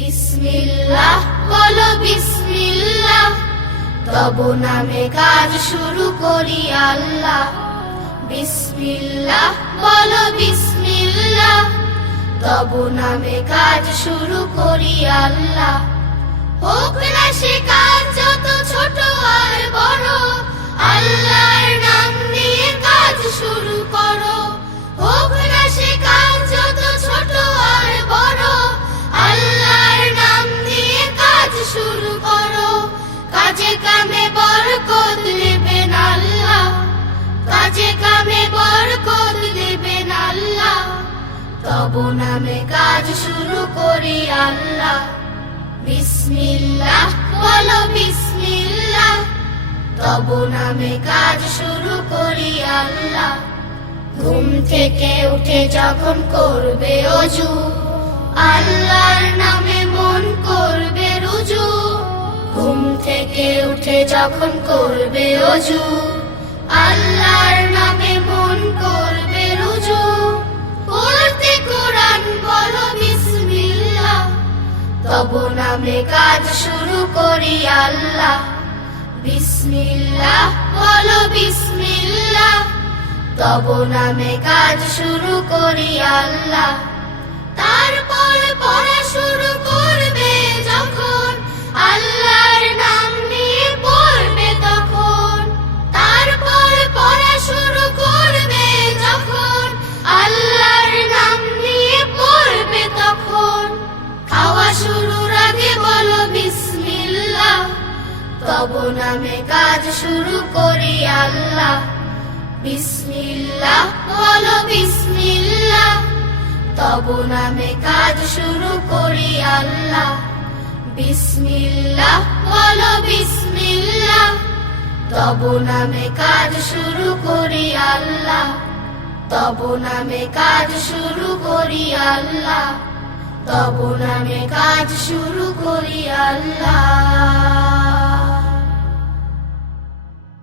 বিসমিল্লাহ বলো বিসমিল্লাহ, তব নামে কাজ শুরু করি আল্লাহ। বিসমিল্লাহ বলো বিসমিল্লাহ, তব নামে কাজ শুরু করি আল্লাহ। হোক না সে কাজ যত ছোট আর বড়, আল্লাহর নাম নিয়ে কাজ শুরু করো। হোক না সে কাজ যত ছোট আর বড়, আল্লাহর নাম নিয়ে কাজ শুরু করো। কাজে কামে বরকত দেবেন আল্লাহ, কাজে কামে বরকত দেবেন আল্লাহ। তব নামে কাজ শুরু করি আল্লাহ। বিসমিল্লাহ বলো বিসমিল্লাহ, তব নামে কাজ শুরু করি আল্লাহ। ঘুম থেকে উঠে যখন করবে ওযু, আল্লাহর নামে মন করবে রুজু। ঘুম থেকে উঠে যখন করবে ওযু, আল্লাহর নামে মন করবে রুজু। পড়তে কোরআন বলো বিসমিল্লাহ, তব নামে কাজ শুরু করি আল্লাহ। বিসমিল্লাহ বলো বিসমিল্লাহ, তব নামে কাজ শুরু করি আল্লাহ। তারপর পড়া শুরু করবে যখন, আল্লাহর নাম নিয়ে পড়বে তখন। তারপর পড়া শুরু করবে যখন, আল্লাহর নাম নিয়ে পড়বে তখন। খাওয়া শুরুর আগে বলো বিসমিল্লাহ, তব নামে কাজ শুরু করি আল্লাহ। বিসমিল্লাহ বলো বিসমিল্লাহ, তব নামে কাজ শুরু করি আল্লাহ। বিসমিল্লাহ বলো বিসমিল্লাহ, তব নামে কাজ শুরু করি আল্লাহ। তব নামে কাজ শুরু করি আল্লাহ, তব নামে কাজ শুরু করি আল্লাহ।